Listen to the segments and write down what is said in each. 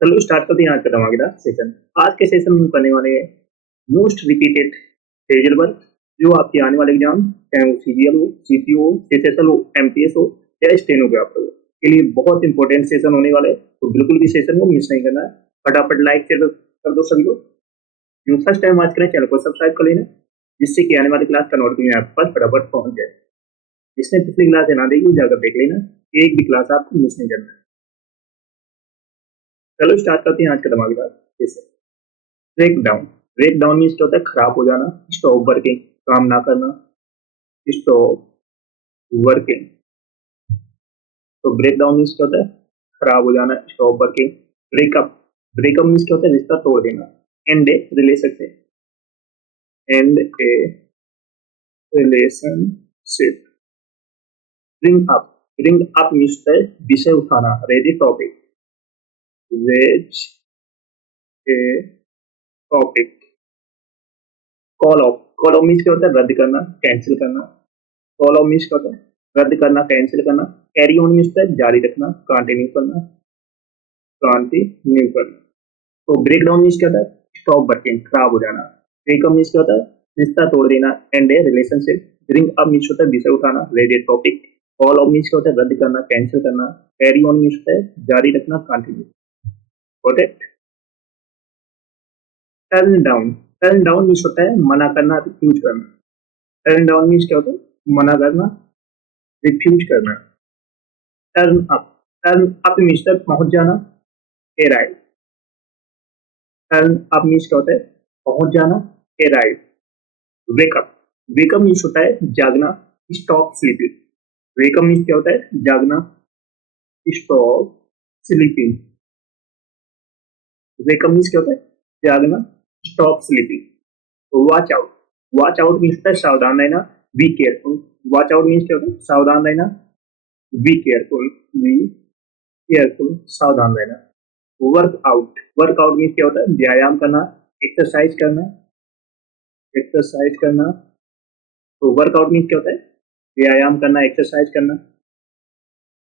चलो स्टार्ट करते हैं आज का धमाकेदार सेशन। आज के सेशन में हम करने वाले हैं मोस्ट रिपीटेड पेजेल वर्क जो आपके आने वाले एग्जाम चाहे वो सीजीएल हो, सीपीओ हो, सीएसएल हो, एमटीएस हो या स्टेनोग्राफर हो के लिए बहुत इंपॉर्टेंट सेशन होने वाले हैं। तो बिल्कुल भी सेशन को मिस नहीं करना है। फटाफट लाइक शेयर कर दो सभी लोग। जो फर्स्ट टाइम आज करें चैनल को सब्सक्राइब कर लेना जिससे कि आने वाली क्लास का नोटिफिकेशन आपके पास फटाफट पहुंच जाए। जिसने पिछली क्लास ना देखी जाकर देख लेना, एक भी क्लास आपको मिस नहीं करना है। चलो स्टार्ट करते हैं आज का धमाकेदार session. Break down. Break down means क्या होता है? खराब हो जाना, स्टॉप वर्किंग, काम ना करना, स्टॉप वर्किंग। तो ब्रेक डाउन मीन्स क्या होता है? खराब हो जाना, stop working. Breakup. Breakup means क्या होता है? रिश्ता तोड़ देना। End a relationship. End a relationship. Bring up. Bring up means होता है विषय उठाना, ready topic. Raise a topic. Call off. Call off means क्या होता है? रद्द करना, कैंसिल करना। कॉल ऑफ मीन्स क्या होता है? रद्द करना, कैंसिल करना। कैरी ऑन मीन्स होता है जारी रखना, कंटिन्यू करना, कंटिन्यू करना। तो ब्रेक डाउन मीन्स क्या होता है? स्टॉप वर्किंग, खराब हो जाना। ब्रेकअप मीन्स क्या होता है? रिश्ता तोड़ देना, end a relationship. Bring up means होता है विषय उठाना, raise a topic. Call off means क्या होता है? रद्द करना, कैंसिल करना। कैरी ऑन मीन्स होता है जारी रखना, continue. Got it? Turn down. Turn down means होता है मना करना, रिफ्यूज करना। टर्न डाउन मीन्स क्या होता है? मना करना, रिफ्यूज करना। Turn up. Turn up means तक पहुंच जाना, अराइव। टर्न अप मीन्स क्या होता है? पहुंच जाना, अराइव। वेकअप। वेकअप मीन्स होता है जागना, स्टॉप स्लीपिंग। वेकअप मीन्स क्या होता है? जागना, स्टॉप स्लीपिंग। वेकअप मीन्स क्या होता है? जागना, stop sleeping. Watch out. Watch out means होता है सावधान रहना, be careful. Watch out means क्या होता है? सावधान रहना, बी केयरफुल। बी केयरफुल, सावधान रहना। वर्कआउट। वर्कआउट मीन्स क्या होता है? व्यायाम करना, एक्सरसाइज करना, एक्सरसाइज करना। तो वर्कआउट मीन्स क्या होता है? व्यायाम करना, एक्सरसाइज करना।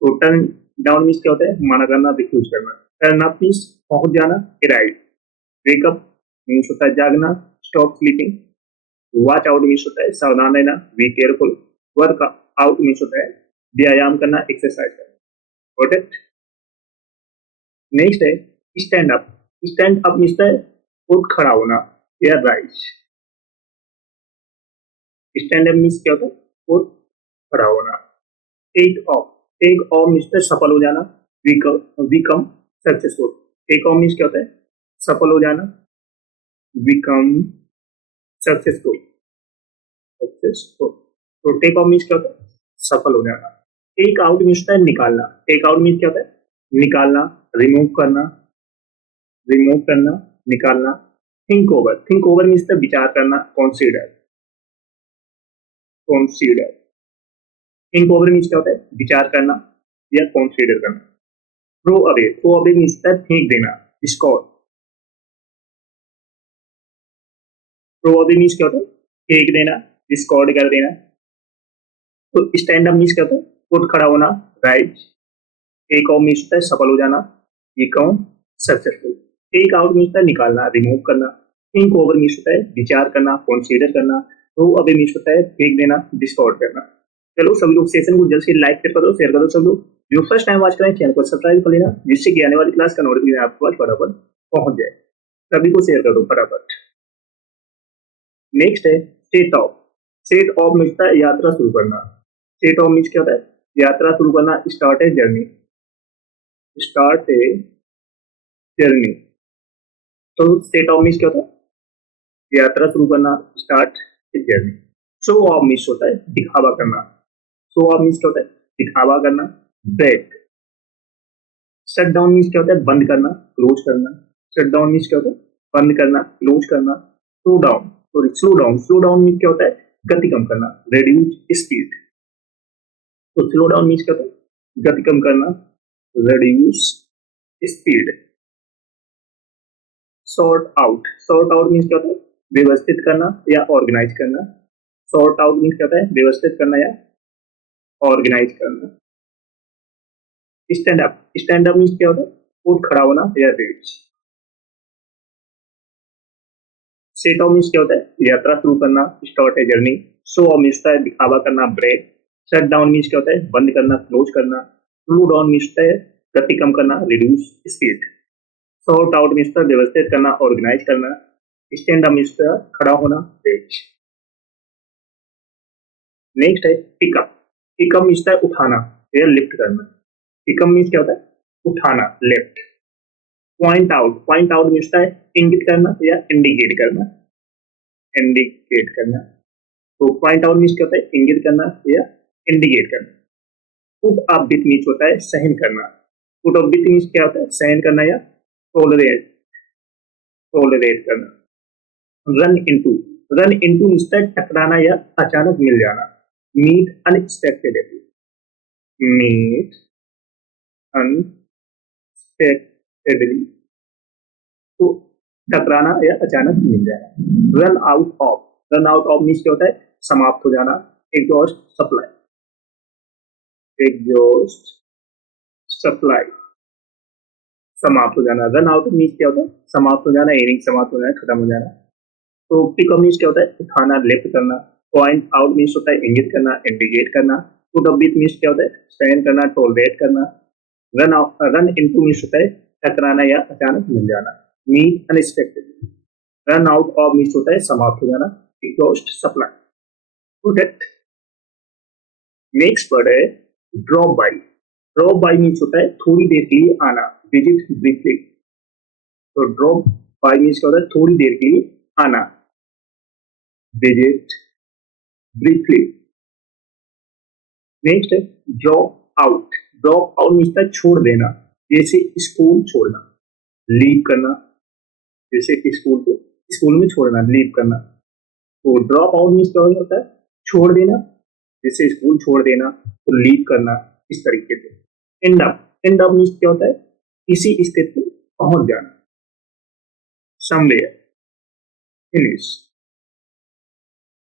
तो टर्न डाउन मीन्स क्या होता है? मना करना, रिफ्यूज करना। टर्न अप मीन्स पहुंच जाना, अराइव। वेकअप मीन्स होता है जागना, stop sleeping. Watch out means होता है सावधान रहना, be careful. Work out means होता है व्यायाम करना, एक्सरसाइज करना। Got it? नेक्स्ट है stand up. Stand up means होता है उठ खड़ा होना या राइज। स्टैंड अप मीन्स क्या होता है? उठ खड़ा होना। Take off. Take off means होता है सफल हो जाना, become successful. Take off means क्या होता है? सफल हो जाना, बिकम सक्सेसफुल, सक्सेसफुल। तो टेक ऑफ मीन्स क्या होता है? सफल हो जाना। टेक आउट मीन्स होता है निकालना। टेक आउट मीन्स क्या होता है? निकालना, रिमूव करना, रिमूव करना, निकालना। Think over. Think over means होता है विचार करना, consider, consider. Think over means क्या होता है? विचार करना या कॉन्सिडर करना। Throw away. Throw away means होता है फेंक देना, डिस्कॉर्ड। थ्रो अवे मीन्स क्या होता है? फेंक देना, डिस्कॉर्ड कर देना। तो स्टैंड अप मीन्स क्या होता है? उठ खड़ा होना, राइज। टेक ऑफ मीन्स होता है सफल हो जाना, become successful. Take out means होता है निकालना, रिमूव करना। थिंक ओवर मीन्स होता है विचार करना, कॉन्सिडर करना। थ्रो अवे मीन्स होता है फेंक देना, डिस्कॉर्ड करना। चलो सभी लोग सेशन को जल्द से लाइक कर दो, शेयर कर दो। सब लोग जो फर्स्ट टाइम वॉच करें चैनल को सब्सक्राइब कर लेना जिससे कि आने वाली क्लास का नोटिफिकेशन आपको फटाफट पहुंच जाए। सभी को शेयर कर दो फटाफट। नेक्स्ट है set of. Set of means होता है यात्रा शुरू करना। सेट ऑफ मीन्स क्या होता है? यात्रा शुरू करना, start a journey, start a journey. तो सेट ऑफ मीन्स क्या होता है? यात्रा शुरू करना, start a journey. Show off means होता है दिखावा करना। शो ऑफ मीन्स क्या होता है? दिखावा करना। ब्रेक। शट डाउन मीन्स क्या होता है? बंद करना, क्लोज करना। शट डाउन मीन्स क्या होता है? बंद करना, क्लोज करना। Slow down, sorry slow down. Slow down means क्या होता है? गति कम करना, रेड्यूस स्पीड। तो स्लो डाउन मीन्स क्या होता है? गति कम करना, reduce speed. Sort out. Sort out means क्या होता है? व्यवस्थित करना या ऑर्गेनाइज करना। सॉर्ट आउट मीन्स क्या होता है? व्यवस्थित करना या ऑर्गेनाइज करना। Stand up. Stand up means क्या होता है? उठ खड़ा होना या रीच। सेट ऑफ मीन्स क्या होता है, यात्रा शुरू करना, स्टार्ट है जर्नी। शो ऑफ मीन्स होता है दिखावा करना, ब्रेक। शट डाउन मीन्स क्या होता है, बंद करना, क्लोज करना। स्लो डाउन मीन्स होता है गति कम करना, reduce speed. Sort out means होता है व्यवस्थित करना, ऑर्गेनाइज करना। स्टैंड अप मीन्स होता है खड़ा होना, रीच। नेक्स्ट है पिकअप। पिकअप मीन्स होता है उठाना या लिफ्ट करना। पिकअप मीन्स क्या होता है, उठाना, lift. Point out, point out means होता है इंगित करना या इंडिकेट करना, इंडिकेट करना। तो पॉइंट आउट मीन्स क्या होता है, इंगित करना या इंडिकेट करना। पुट अप विथ मीन्स होता है सहन करना। पुट अप विथ मीन्स क्या होता है, सहन करना या टोलरेट, टोलरेट करना। Run into, run into means होता है टकराना या अचानक मिल जाना। मीट अनएक्सपेक्टेडली, मीट अनएक्सपेक्टेडली, तो टकराना या अचानक मिल जाना। Run out of, run out of means क्या होता है समाप्त हो जाना। एग्जॉस्ट सप्लाई, एग्जॉस्ट सप्लाई, समाप्त हो जाना। रन आउट मीन्स क्या होता है, समाप्त हो जाना, इनिंग समाप्त हो जाना, खत्म हो जाना। तो पिकअप मीन्स क्या होता है, उठाना, लिफ्ट करना। पॉइंट आउट मीन्स होता है इंगित करना, इंडिकेट करना। पुट अप विथ मीन्स क्या होता है स्टैंड करना, टॉलरेट करना। रन इनटू मीन्स होता है टकराना या अचानक मिल जाना। Meet unexpected. Run out of means होता है समाप्त हो जाना, exhaust supply. Product. Next word है drop by. Drop by means होता है थोड़ी देर के लिए आना, विजिट ब्रीफली। तो ड्रॉप बाई मीन्स क्या होता है थोड़ी देर के लिए आना, विजिट ब्रीफली। नेक्स्ट है drop out. Drop out means होता है छोड़ देना, जैसे स्कूल छोड़ना, लीव करना। जैसे स्कूल को स्कूल में छोड़ना, लीव करना। तो ड्रॉप आउट मीन्स क्या होता है छोड़ देना, जैसे स्कूल छोड़ देना, तो लीव करना, इस तरीके से। And up, and up means क्या होता है किसी स्थिति में पहुंच जाना, समवेयर, फिनिश।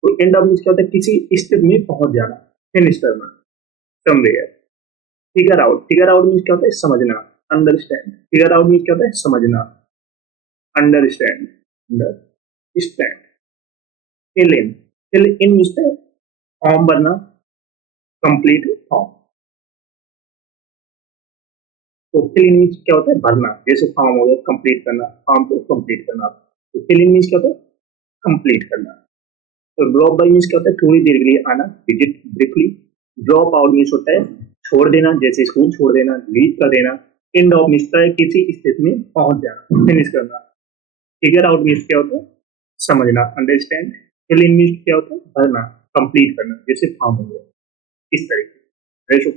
तो एंड अप मीन्स क्या होता है किसी स्थिति में पहुंच जाना, फिनिश करना, somewhere. Figure out, figure out means क्या होता है समझना, अंडरस्टैंड। फिगर आउट मीन्स क्या होता है समझना, understand, understand. Fill in, fill in means form भरना, कंप्लीट फॉर्म। तो फिल इन मीन्स क्या होता है भरना, जैसे फॉर्म हो गया कंप्लीट करना, फॉर्म को कंप्लीट करना। तो फिल इन मीन्स क्या होता है कंप्लीट करना। तो ड्रॉप बाई मीन्स क्या होता है थोड़ी देर के लिए आना, visit briefly. Drop out means होता है छोड़ देना, जैसे स्कूल छोड़ देना, लीव कर देना। एंड ऑफ मीन्स होता है किसी स्थिति में पहुंच जाना, फिनिश करना। फिगर आउट मीन्स क्या होता है समझना, अंडरस्टैंड। फिल इन मीन्स क्या होता है भरना, कंप्लीट करना, जैसे फॉर्म हो गया, इस तरीके से।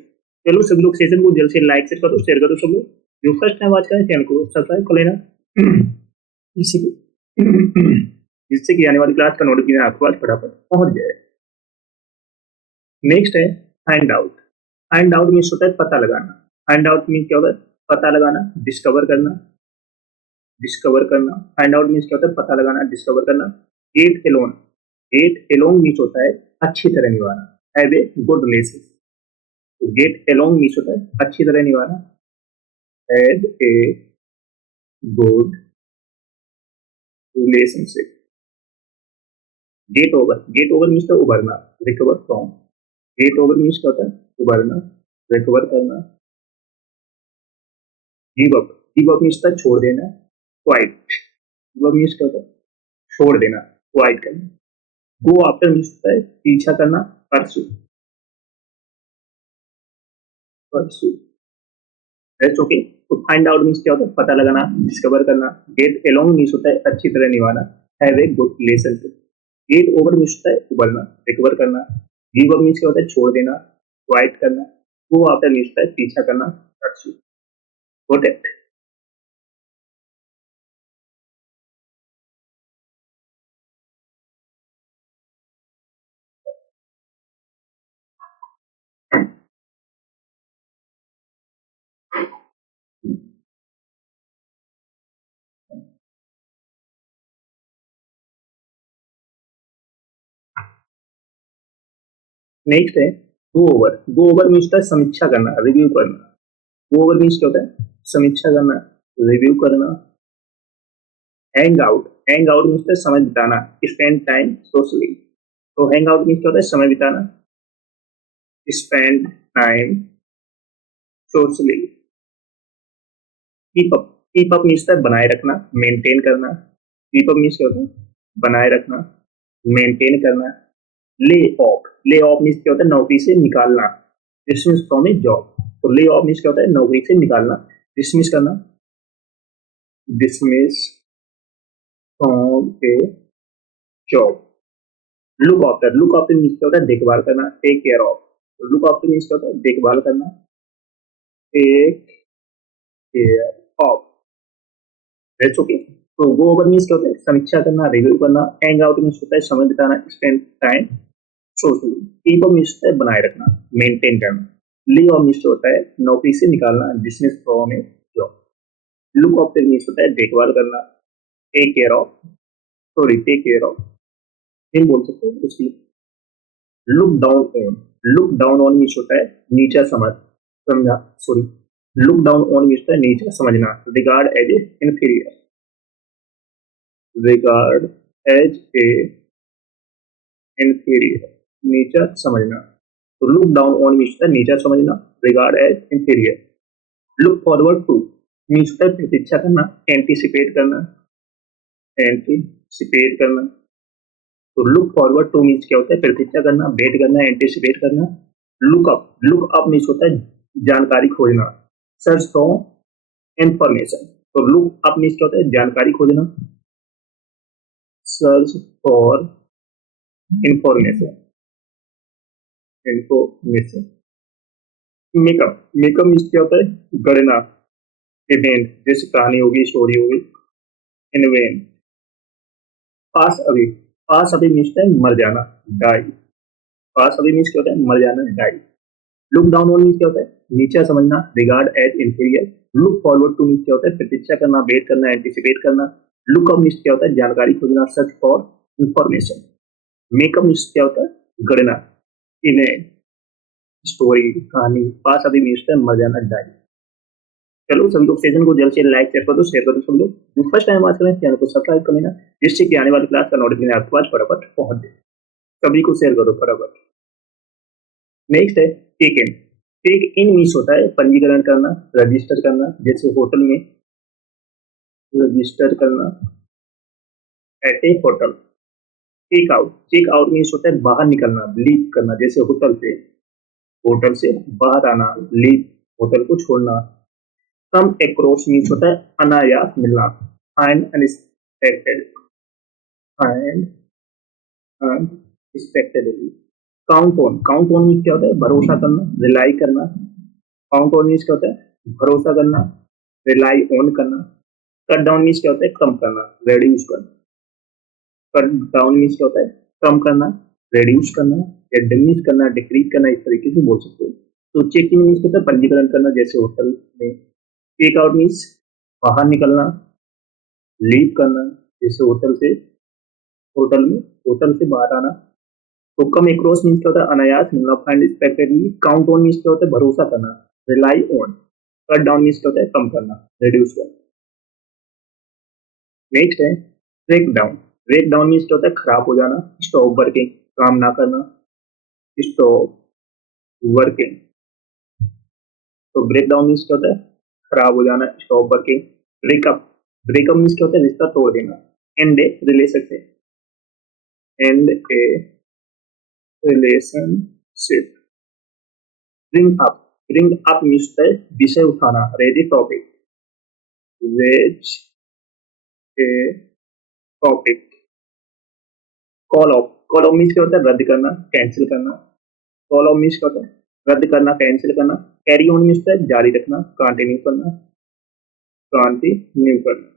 चलो सभी लोग सेशन को जल्द से लाइक से करो, शेयर करो। सब लोग जो फर्स्ट टाइम वॉच करें चैनल को सब्सक्राइब कर लेना, इसी जिससे कि आने वाली क्लास का नोटिफिकेशन आपके पास फटाफट पहुंच जाए। नेक्स्ट है find out. Find out means होता है पता लगाना। फाइंड आउट मीन्स क्या होता है पता लगाना, डिस्कवर करना, डिस्कवर करना। फाइंड आउट मीन्स क्या होता है पता लगाना, डिस्कवर करना। Get along, get along means होता है अच्छी तरह निभाना, हैव ए गुड रिलेशन। तो गेट एलोन मीन्स होता है अच्छी तरह निभाना, have a good relationship. Get over, get over means तो उभरना, recover from. Get over means क्या होता है उभरना, रिकवर करना। Give up, give up means था छोड़ देना, क्वाइट। गिव अप मीन्स क्या होता है छोड़ देना, क्वाइट करना। गो आफ्टर मीन्स होता है पीछा करना, परसू, परसू। That's okay. तो फाइंड आउट मीन्स क्या होता है पता लगाना, डिस्कवर करना। गेट अलोंग मीन्स होता है अच्छी तरह निभाना, have a good relationship. Get over means होता है उभरना, रिकवर करना। गिव अप मीन्स क्या होता है छोड़ देना, क्वाइट करना। गो आफ्टर मीन्स होता है पीछा करना, परसू। Got it. नेक्स्ट है go over. Go over means होता है समीक्षा करना, रिव्यू करना। गो ओवर मीन्स क्या होता है समीक्षा करना, रिव्यू करना। Hang out, hang out means समय बिताना, स्पेंड टाइम सोशली। तो हैंग आउट मीन्स क्या होता है, समय बिताना, spend time socially. Keep up, keep up means बनाए रखना, मेंटेन करना। कीप अप मीन्स क्या होता है, बनाए रखना, मेंटेन करना। Lay off, lay off means क्या होता है, नौकरी से निकालना, डिसमिस फ्रॉम ए जॉब। तो ले ऑफ मीन्स क्या होता है, नौकरी से निकालना, डिसमिस करना, dismiss from a job. Look after, look after means क्या होता है, देखभाल करना, टेक केयर ऑफ। तो लुक आफ्टर मीन्स क्या होता है, देखभाल करना, take care of. That's okay. तो गो ओवर मीन्स क्या होता है, समीक्षा करना, रिव्यू करना। हैंग आउट मीन्स होता है समय बिताना, spend time socially. Keep up means होता है बनाए रखना, मेंटेन करना। लीव ऑफ मीन्स होता है नौकरी से निकालना, dismiss from a job. Look after means होता है देखभाल करना, take care of, sorry take care of इन बोल सकते हैं उसकी। Look down on, look down on means होता है नीचा समझ, समझा, sorry look down on means होता है नीचा समझना, regard as a inferior, regard as a inferior, नीचा समझना। तो लुक डाउन ऑन मीन्स होता है नीचा समझना, regard as inferior. Look forward to means होता है प्रतीक्षा करना, एंटीसिपेट करना, एंटीसिपेट करना। तो लुक फॉरवर्ड टू मीन्स क्या होता है, प्रतीक्षा करना, वेट करना, एंटीसिपेट करना। Look up, look up means होता है जानकारी खोजना, सर्च फॉर इंफॉर्मेशन। तो लुक अप मीन्स क्या होता है, जानकारी खोजना, search for information, information. Makeup, makeup means क्या होता है, गढ़ना, इवेंट जैसे कहानी होगी, स्टोरी होगी, invent. Pass away, pass away means है मर जाना, डाई। पास अवे मीन्स क्या होता है, मर जाना, die. Look down on means क्या होता है, नीचा समझना, regard as inferior. Look forward to means क्या होता है, प्रतीक्षा करना, वेट करना, एंटीसिपेट करना। लुक अप मीन्स क्या होता है, जानकारी खोजना, search for information. Makeup means क्या होता है, गढ़ना, इवेंट, स्टोरी, कहानी। पास अवे मीन्स है मर जाना, डाई। चलो सभी लोग सेशन को जल्द से लाइक कर दो, शेयर कर दो। सब लोग जो फर्स्ट टाइम बात करें चैनल को सब्सक्राइब कर लेना, जिससे कि आने वाली क्लास का नोटिफिकेशन आपके पास फटाफट पहुंच जाए। सभी को शेयर करो फटाफट। नेक्स्ट है टेक इन। टेक इन मीन्स होता है पंजीकरण करना, रजिस्टर करना, जैसे होटल में रजिस्टर करना, at a hotel. Take out, take out means होता है बाहर निकलना, लीव करना, जैसे होटल से बाहर आना, लीव, होटल को छोड़ना। कम एक्रोस मीन्स होता है अनायास मिलना, find unexpected, find unexpectedly. Count on, count on means क्या होता है, भरोसा करना, रिलाई करना। काउंट ऑन मीन्स क्या होता है, भरोसा करना, रिलाई ऑन करना। कट डाउन मीन्स क्या होता है, कम करना, रेड्यूस करना। कट डाउन मीन्स क्या होता है, कम करना, रेड्यूस करना या डिमिनिश करना, डिक्रीज करना, इस तरीके से बोल सकते हो। तो चेक इन मीन्स क्या होता है, पंजीकरण करना, जैसे होटल में। टेक आउट मीन्स बाहर निकलना, लीव करना, जैसे होटल से बाहर आना। तो कम एक्रोस मीन्स क्या होता है, अनायास मिलना, find expectedly. Count on means क्या होता है, भरोसा करना, rely on. Cut down means क्या होता है, कम करना, रिड्यूस करना। नेक्स्ट है break down. Break down means क्या होता है, खराब हो जाना, स्टॉप वर्किंग, काम ना करना, स्टॉप वर्किंग। तो ब्रेक डाउन मीन्स क्या होता है, खराब हो जाना, stop working. Breakup, breakup means क्या होता है, रिश्ता तोड़ देना, end a relationship, end a relationship. Bring up, bring up means है विषय उठाना, ready topic, raise a topic. Call off, call off means क्या होता है, रद्द करना, कैंसिल करना। कॉल ऑफ मीन्स क्या होता है, रद्द करना, कैंसिल करना। कैरी ऑन मीन्स है जारी रखना, कंटिन्यू करना, कंटिन्यू करना।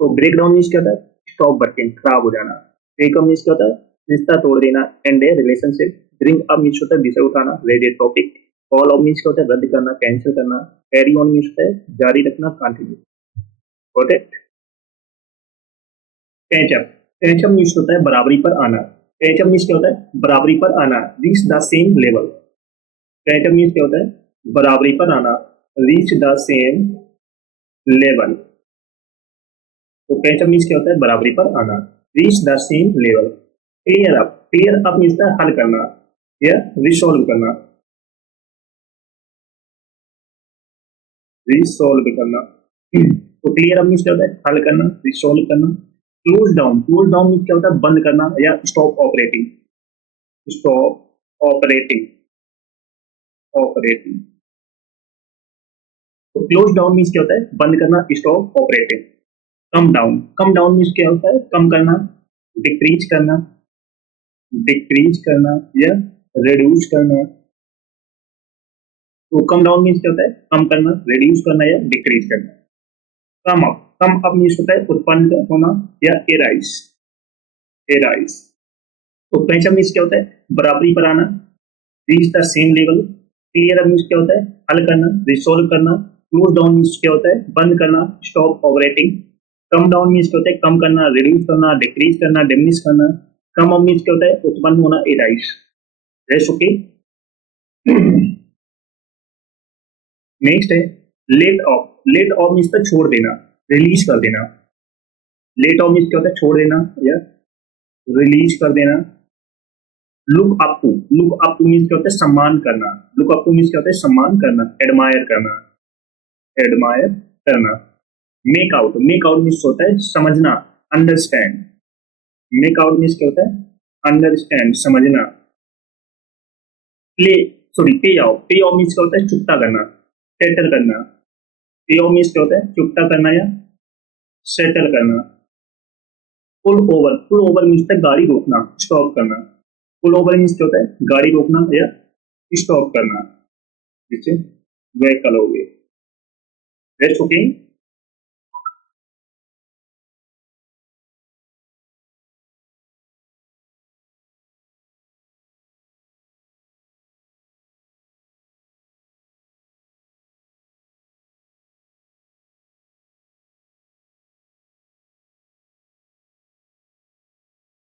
तो ब्रेक डाउन मीन्स क्या होता है, स्टॉप वर्किंग, खराब हो जाना। ब्रेकअप मीन्स क्या होता है, रिश्ता तोड़ देना, end a relationship. Bring up means होता है विषय उठाना, raise a topic. Call off means क्या होता है, रद्द करना, कैंसिल करना। कैरी ऑन मीन्स होता है जारी रखना, continue. Got it. Catch up, catch up means होता है बराबरी पर आना। कैचअप मीन्स क्या होता है, बराबरी पर आना, reach the same level. Catch up means क्या होता है, बराबरी पर आना, रीच द सेम लेवल। तो कैच अप मीन्स क्या होता है, बराबरी पर आना। Reach the same level. Clear up, clear up means हल करना या रिसॉल्व करना, रिसॉल्व करना। तो क्लियर अप मीन्स क्या होता है, हल करना, रिसॉल्व करना। Close down, close down means क्या होता है, बंद करना या stop operating, stop operating, operating. तो क्लोज डाउन मीन्स क्या होता है, बंद करना, stop operating. Come down, come down means क्या होता है, कम करना, डिक्रीज करना, डिक्रीज करना या रिड्यूस करना। तो कम डाउन मीन्स क्या होता है, कम करना, रिड्यूस करना या डिक्रीज करना। Come up, come up means होता है उत्पन्न होना या एराइज, एराइज। तो कैच अप मीन्स क्या होता है, बराबरी पर आना। Reach the same level. Clear up means क्या होता है, हल करना, रिसॉल्व करना। क्लोज डाउन मीन्स क्या होता है, बंद करना, stop operating. Come down means क्या होता है, कम करना, रिड्यूस करना, डिक्रीज करना, डिमिनिश करना। कम अप मीन्स क्या होता है, उत्पन्न होना, एराइज। Race okay. नेक्स्ट है let off. Let off means तो छोड़ देना, रिलीज कर देना। लेट ऑफ मीन्स क्या होता है, छोड़ देना या रिलीज कर देना। Look up to, look up to means क्या होता है, सम्मान करना। लुक अप टू मीन्स क्या होता है, सम्मान करना, एडमायर करना, एडमायर करना। Make out, make out means होता है समझना, अंडरस्टैंड। मेक आउट मीन्स क्या होता है, अंडरस्टैंड, समझना। प्ले, सॉरी पे आउट, पे आउट मीन्स क्या होता है, चुकता करना, सेटल करना। पे आउट मीन्स क्या होता है, चुकता करना या सेटल करना। Pull over, pull over means गाड़ी रोकना, स्टॉप करना। पुल ओवर मीन्स क्या होता है, गाड़ी रोकना या स्टॉप करना, जिससे व्हीकल हो गए। Rest okay.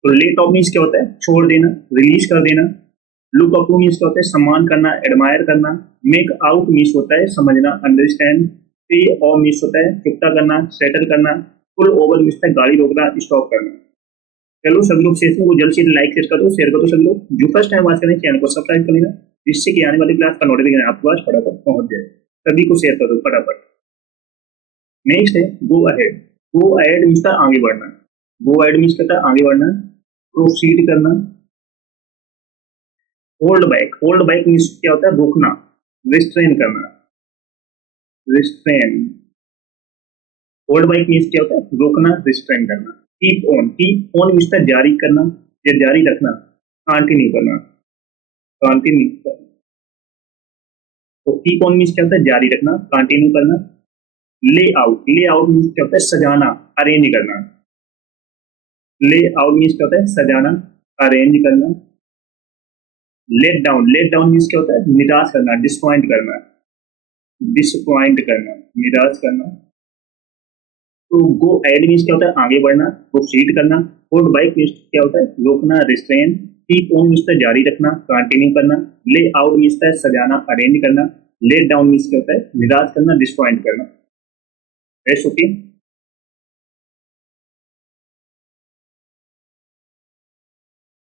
तो लेट ऑफ मीन्स क्या होता है, छोड़ देना, रिलीज कर देना। लुक अप टू मीन्स क्या होता है, सम्मान करना, एडमायर करना। मेक आउट मीन्स होता है समझना, अंडरस्टैंड। पे ऑफ मीन्स होता है चुकता करना, सेटल करना। पुल ओवर मीन्स है गाड़ी रोकना, स्टॉप करना। चलो सभी लोग सेशन को जल्द से जल्द लाइक कर दो, शेयर कर दो। सभी लोग जो फर्स्ट टाइम वाच करें चैनल को सब्सक्राइब कर लेना, जिससे कि आने वाली क्लास का नोटिफिकेशन आपके पास फटाफट पहुंच जाए। सभी को शेयर कर दो फटाफट। नेक्स्ट है go ahead. Go ahead means आगे बढ़ना। गो अहेड मीन्स कहता है आगे बढ़ना, प्रोसीड करना। Hold back, hold back means क्या होता है, रोकना, रिस्ट्रेन करना, रिस्ट्रेन। होल्ड बैक मीन्स क्या होता है, रोकना, रिस्ट्रेन करना। Keep on, keep on means जारी करना या जारी रखना, कंटिन्यू करना, कंटिन्यू करना। तो कीप ऑन मीन्स क्या होता है, जारी रखना, कंटिन्यू करना। ले आउट, ले आउट मीन्स क्या होता है, सजाना, अरेंज करना। ले आउट मीन्स क्या होता है, सजाना, अरेंज करना। Let down, let down means क्या होता है, निराश करना, डिसपॉइंट करना, डिसपॉइंट करना, निराश करना। तो गो एड मीन्स क्या होता है, आगे बढ़ना, प्रोसीड करना। होल्ड बैक मीन्स क्या होता है, रोकना, रिस्ट्रेन। कीप ऑन मीन्स जारी रखना, कंटिन्यू करना। ले आउट मीन्स सजाना, अरेंज करना। लेट डाउन मीन्स क्या होता है, निराश करना, डिसपॉइंट करना। Rest okay.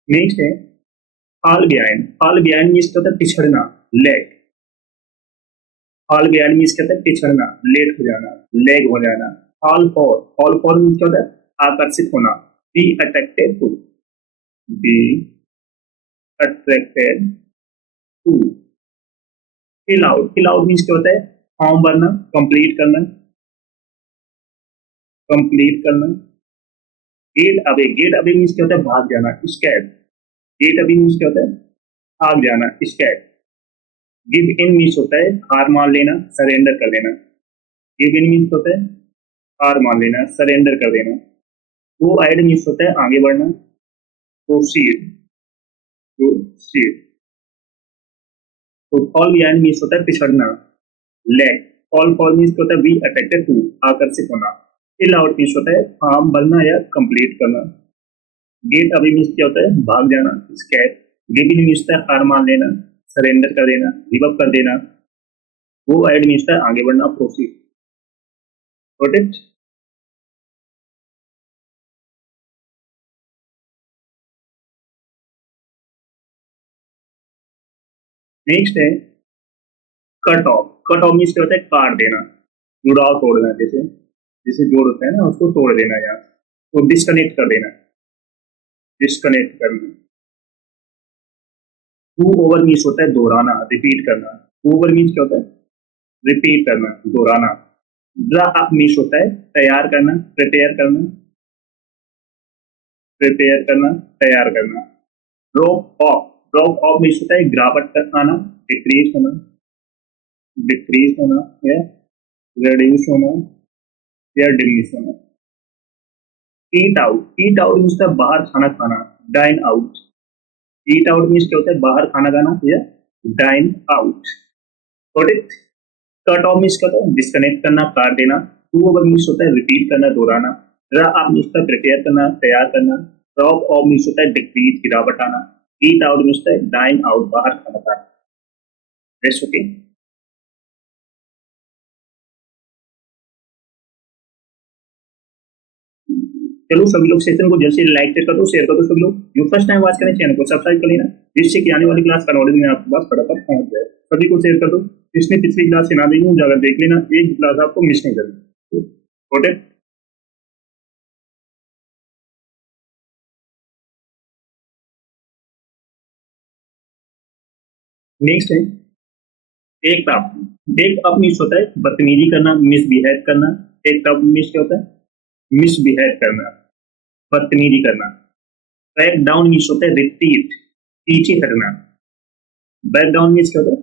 नेक्स्ट है fall behind. Fall behind means क्या होता है, पिछड़ना, लेग। फॉल बिहाइंड मीन्स क्या होता है, पिछड़ना, लेट हो जाना, लेग हो जाना। Fall for, fall for means क्या होता है, आकर्षित होना, be attracted to, be attracted to. Fill out, fill out means क्या होता है, फॉर्म भरना, कंप्लीट करना, कंप्लीट करना। Get away, get away means क्या होता है, भाग जाना, स्कैप। गेट अवे मीन्स क्या होता है, भाग जाना, स्कैप। गिव इन मीन्स होता है हार मान लेना, सरेंडर कर देना। गिव इन मीन्स होता है हार मान लेना, सरेंडर कर देना। गो अहेड मीन्स होता है आगे बढ़ना, प्रोसीड, प्रोसीड। तो फॉल बिहाइंड मीन्स होता है पिछड़ना, लैग। फॉल फॉर मीन्स होता है बी अट्रैक्टेड टू, आकर्षित होना। फिल आउट मीन्स होता है फॉर्म भरना या कंप्लीट करना। गेट अवे मीन्स क्या होता है, भाग जाना, स्कैप। गिव इन मीन्स होता है हार मान लेना, सरेंडर कर देना, गिव अप कर देना। गो अहेड मीन्स होता है आगे बढ़ना, प्रोसीड। Got it? नेक्स्ट है cut off. Cut off means क्या होता है? काट देना, जुड़ाव तोड़ना, जैसे जैसे जोड़ होता है ना, उसको तोड़ देना यार, तो डिस्कनेक्ट कर देना, डिस्कनेक्ट करना। टू ओवर मीन्स होता है दोहराना, रिपीट करना। टू ओवर मीन्स क्या होता है? रिपीट करना, दोहराना। ड्रा अप मीन्स होता है तैयार करना, प्रिपेयर करना, प्रिपेयर करना, तैयार करना। Drop of, drop of means होता है गिरावट का आना, डिक्रीज होना, डिक्रीज होना या रिड्यूस होना या डिमिनिश होना। Eat out, eat out means होता है बाहर खाना खाना, dine out. Eat out means क्या होता है? बाहर खाना खाना या dine out. Got it? Cut off means क्या होता है? डिस्कनेक्ट करना, काट देना। टू ओवर मीन्स होता है रिपीट करना, दोहराना। ड्रा अप मीन्स होता है प्रिपेयर करना, तैयार करना। ड्रॉप ऑफ मीन्स होता है डिक्रीज, गिरावट आना। ईट आउट मीन्स होता है डाइन आउट, बाहर खाना खाना। Rest okay. चलो सभी लोग सेशन को जल्द से लाइक कर दो, शेयर कर दो। सभी लोग जो फर्स्ट टाइम वॉच करें चैनल को सब्सक्राइब कर लेना, जिससे कि आने वाली क्लास का नॉलेज में आपके पास फटाफट पहुंच जाए। सभी को शेयर कर दो। इसमें पिछली क्लास से ना दी हूँ, जाकर देख लेना, एक क्लास आपको मिस नहीं करनी। ओके। नेक्स्ट है एक अप। एक अप मीन्स होता है बदतमीजी करना, मिसबिहेव करना। एक अप मीन्स क्या होता है? मिसबिहेव करना, बदतमीजी करना। बैक डाउन मीन्स होता है रिट्रीट, पीछे हटना। बैक डाउन मीन्स क्या होता है?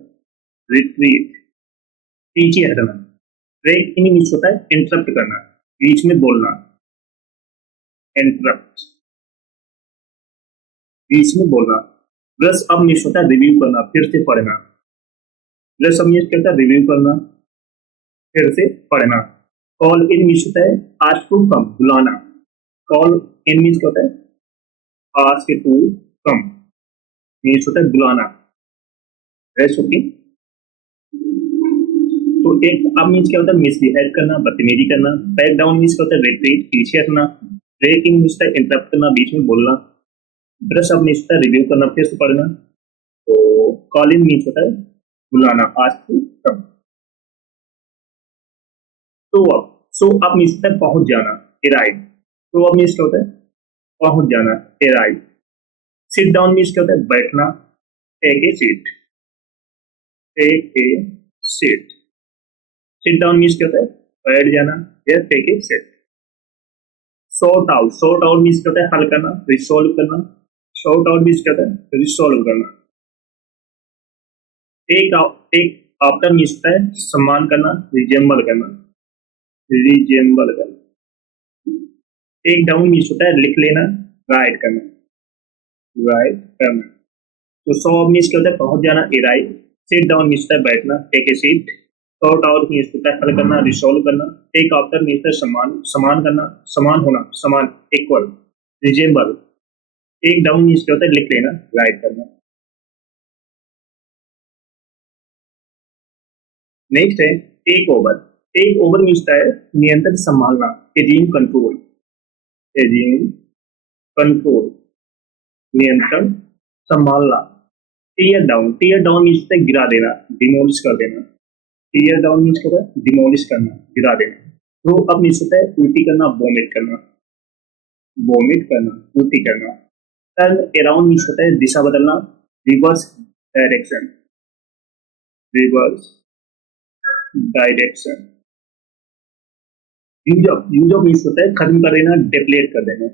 रिट्रीट, पीछे हटना। ब्रेक इन मीन्स होता है इंटरप्ट करना, बीच में बोलना, इंटरप्ट, बीच में बोलना। ब्रश अप मीन्स होता है रिव्यू करना, फिर से पढ़ना। ब्रश अप मीन्स क्या होता है? रिव्यू करना, फिर से पढ़ना। कॉल इन मीन्स होता है आस्क टू कम, बुलाना। कॉल इन मीन्स क्या होता है? आस्क टू कम मीन्स होता है बुलाना। Rest okay. तो एक अब मीन्स क्या होता है? मिसबिहेव करना, बदतमीजी करना। बैक डाउन मीन्स क्या होता है? रिट्रीट, पीछे हटना। ब्रेक इन मीन्स होता है इंटरप्ट करना, बीच में बोलना। ब्रश अप मीन्स होता है रिव्यू करना, फिर से पढ़ना। तो कॉल इन मीन्स होता है बुलाना, ask to come. Show up means होता है पहुंच जाना, अराइव। सो अप मीन्स क्या होता है? पहुंच जाना, अराइव। सिट डाउन मीन्स क्या होता है? बैठना, take a seat, take a seat. Sit down means क्या होता है? बैठ जाना या take a seat. Sort out, sort out means क्या होता है? हल करना, रिसॉल्व करना। सॉर्ट आउट मीन्स क्या होता है? रिसॉल्व करना। एक आफ्टर मीन्स होता है सम्मान करना, रिजेंबल करना, रिजेंबल करना। टेक डाउन मीन्स होता है लिख लेना, राइट करना, राइट करना। तो सो मीन्स क्या होता है? पहुंच जाना, अराइव। सिट डाउन मीन्स होता है बैठना, take a seat. Sort out means होता है हल करना, रिसॉल्व करना। टेक आफ्टर मीन्स होता है सम्मान, समान करना, समान होना, समान, equal, resemble. Take down means क्या होता है? लिख लेना, राइट करना। नेक्स्ट है take over. Take over means होता है नियंत्रण संभालना, एज्यूम कंट्रोल, एज्यूम कंट्रोल, नियंत्रण संभालना। Tear down, tear down means होता है गिरा देना, डिमोलिश कर देना। टीयर डाउन मीन्स क्या होता है? डिमोलिश करना, गिरा देना। थ्रो अप मीन्स होता है उल्टी करना, वोमिट करना, वोमिट करना, उल्टी करना। टर्न अराउंड मीन्स होता है दिशा बदलना, reverse direction, reverse direction. Use of means होता है खत्म कर देना, डेप्लेट कर देना,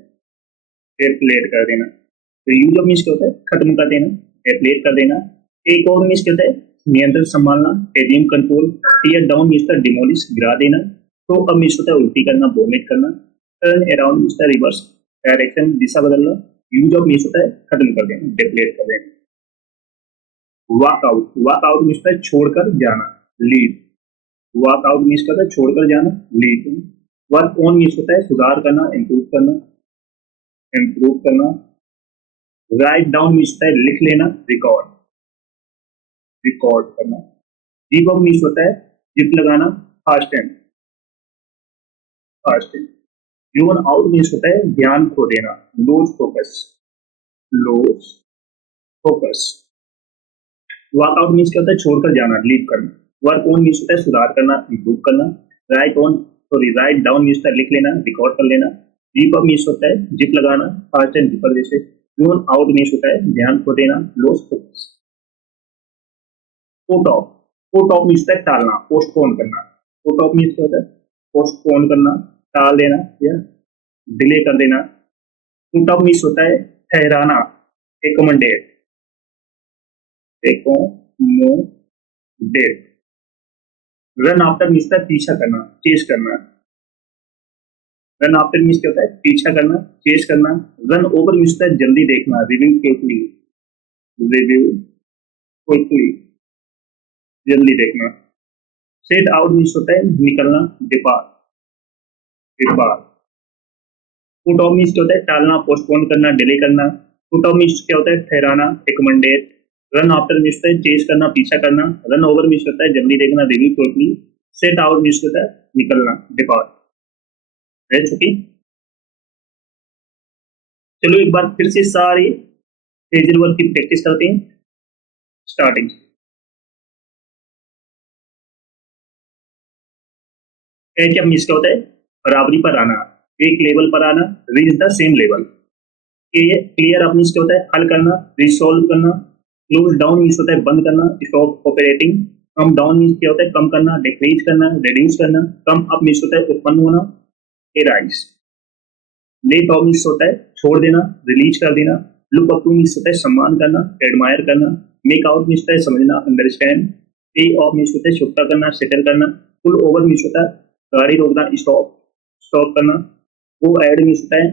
डेप्लेट कर देना। तो यूज ऑफ मीन्स क्या होता है? खत्म कर देना, डेप्लेट कर देना। टेक ओवर मीन्स क्या होता है? नियंत्रण संभालना, assume control. Tear down means होता है डिमोलिश, गिरा देना। थ्रो अप मीन्स होता है उल्टी करना, वोमिट करना। टर्न अराउंड मीन्स होता है रिवर्स डायरेक्शन, दिशा बदलना। यूज ऑफ मीन्स होता है खत्म कर देना, डेप्लेट कर देना। वॉक आउट मीन्स होता है छोड़कर जाना, लीव। वॉक आउट मीन्स क्या होता है? छोड़कर जाना, लीव। वर्क ऑन मीन्स होता है सुधार करना, इम्प्रूव करना, इम्प्रूव करना। राइट डाउन मीन्स होता है लिख लेना, रिकॉर्ड, रिकॉर्ड करना। गिव अप मीन्स होता है जिप लगाना, fast time, past tense. Zone out means होता है ध्यान खो देना, lose focus, lose focus. Walk out means क्या होता है छोड़कर जाना, लीव करना। वर्क ऑन मीन्स होता है सुधार करना, इम्प्रूव करना। राइट डाउन मीन्स होता है लिख लेना, रिकॉर्ड कर लेना। जीप अप मीन्स होता है जिप लगाना, फास्ट एंड जिपर जैसे। जोन आउट मीन्स होता है ध्यान खो देना, loss focus. Put off, put off means होता है टालना, पोस्टपोन करना। पुट ऑफ मीन्स क्या होता है पोस्टपोन करना, टाल देना या डिले कर देना। पुट ऑफ मीन्स होता है ठहराना, accommodate, accommodate. Run after means होता है पीछा करना, चेस करना। रन आफ्टर मीन्स क्या होता है पीछा करना, चेस करना। रन ओवर मीन्स होता है जल्दी देखना, रिव्यू क्विकली, रिव्यू क्विकली, जल्दी देखना। सेट आउट मीन्स होता है निकलना, depart, depart. Put off means क्या होता है टालना, पोस्टपोन करना, डिले करना। पुट ऑफ मीन्स क्या होता है ठहराना, एकोमोडेट। रन आफ्टर मीन्स होता है चेस करना, पीछा करना। रन ओवर मीन्स होता है जल्दी देखना, review quickly. Set out means होता है निकलना, डिपार्ट। रह चुकी। चलो एक बार फिर से सारे फ्रेजल वर्ब की प्रैक्टिस करते हैं स्टार्टिंग। कैच अप मीन्स क्या होता है बराबरी पर आना, एक लेवल पर आना, reach the same level. Clear up means क्या होता है हल करना, रिसॉल्व करना। क्लोज डाउन मीन्स होता है बंद करना, stop operating. Come down means क्या होता है कम करना, डिक्रीज करना, रिड्यूस करना। कम अप मीन्स होता है उत्पन्न होना, राइज। लेट ऑफ मीन्स होता है छोड़ देना, रिलीज कर देना। लुक अप टू मीन्स होता है सम्मान करना, एडमायर करना। मेक आउट मीन्स होता है समझना, अंडरस्टैंड। पे ऑफ मीन्स होता है चुकता करना, सेटल करना। पुल ओवर मीन्स होता है गाड़ी रोकना, स्टॉप, स्टॉप करना। वो एड मीन्स होता है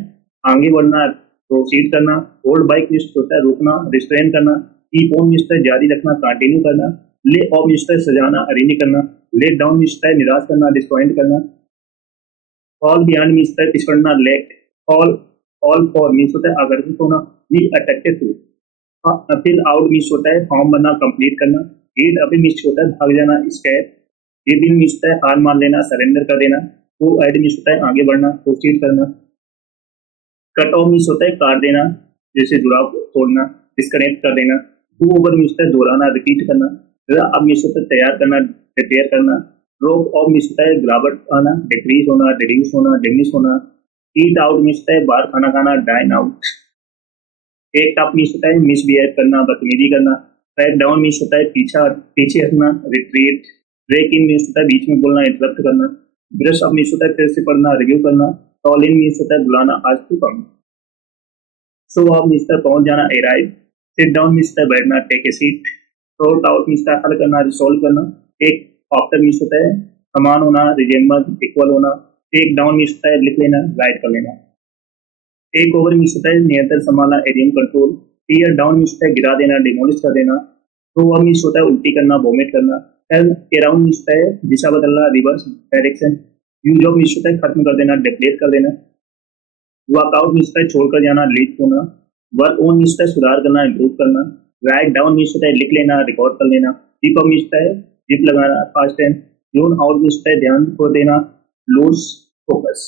आगे बढ़ना, प्रोसीड करना। होल्ड बाइक मीन्स होता है रोकना, रिस्ट्रेन करना। कीप ऑन मीन्स होता है जारी रखना, कंटिन्यू करना। ले ऑफ मीन्स होता है सजाना, अरेंज करना। लेट डाउन मीन्स होता है निराश करना, डिसपॉइंट करना। फॉल बियॉन्ड मीन्स होता है पिछड़ना, late. All, all for means होता है आकर्षित होना, be attracted to. Fill out means होता है फॉर्म बनना, कंप्लीट करना। रीड अभी मीन्स होता है भाग जाना, स्केप। गिव इन मीन्स होता है हार मान लेना, सरेंडर कर देना। गो एड मीन्स होता है आगे बढ़ना, प्रोसीड करना। कट ऑफ मीन्स होता है काट देना, जैसे जुड़ाव तोड़ना, डिस्कनेक्ट कर देना। डू ओवर मीन्स होता है दोहराना, रिपीट करना। अब मीन्स होता है तैयार करना, रिपेयर करना। ड्रॉप ऑफ मीन्स होता है गिरावट आना, डिक्रीज होना, रिड्यूस होना, डिमिनिश होना। ईट आउट मीन्स होता है बाहर खाना खाना, dine out. Take up means होता है मिसबिहेव करना, बदतमीजी करना। बैक डाउन मीन्स होता है पीछा, पीछे हटना, रिट्रीट। ब्रेक इन मीन्स होता है बीच में बोलना, इंटरप्ट करना। ब्रश अप मीन्स होता है फिर से पढ़ना, रिव्यू करना। कॉल इन मीन्स होता है बुलाना, आज तो कम। शो ऑफ मीन्स होता है पहुंच जाना, अराइव। सिट डाउन मीन्स होता है बैठना, take a seat. Sort out means होता है हल करना, रिसॉल्व करना। टेक आफ्टर मीन्स होता है समान होना, रिजेम्बल, इक्वल होना। टेक डाउन मीन्स होता है लिख लेना, राइट कर लेना। टेक ओवर मीन्स होता है नियंत्रण संभालना, एरियन कंट्रोल। टीयर डाउन मीन्स होता है गिरा देना, डिमोलिश कर देना। थ्रो अप मीन्स होता है उल्टी करना, वोमिट करना। टर्न अराउंड मीन्स होता है दिशा बदलना, reverse direction. Use of means होता है खत्म कर देना, डिप्लेट कर देना। वर्कआउट मीन्स होता है छोड़कर जाना, लीड होना। वर्क ऑन मीन्स होता है सुधार करना, इम्प्रूव करना। राइट डाउन मीन्स होता है लिख लेना, रिकॉर्ड कर लेना। टिप अप मीन्स होता है जिप लगाना, fast time. Zone out means होता है ध्यान खो देना, lose focus.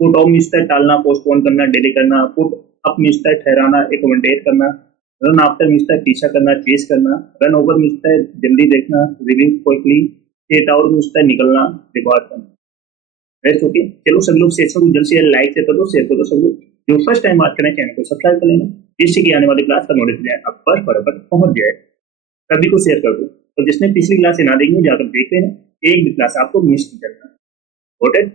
Put off means होता है टालना, पोस्टपोन करना, डिले करना। पुट अप मीन्स होता है ठहराना, एकोमोडेट करना। रन आफ्टर मीन्स होता है पीछा करना, चेस करना। रन ओवर मीन्स होता है जल्दी देखना, review quickly. Get out means होता है निकलना, डिपार्ट करना। Rest okay. चलो सब लोग सेशन को जल्द से जल्द लाइक कर दो, शेयर कर दो। सब लोग जो फर्स्ट टाइम बात करें चैनल को सब्सक्राइब कर लेना, जिससे कि आने वाली क्लास का नोटिफिकेशन आप पर फटाफट पहुंच जाए। सभी को शेयर कर दो, तो जिसने पिछली क्लास से ना देखी जाकर देख लेना, एक भी क्लास आपको मिस नहीं करना। Got it?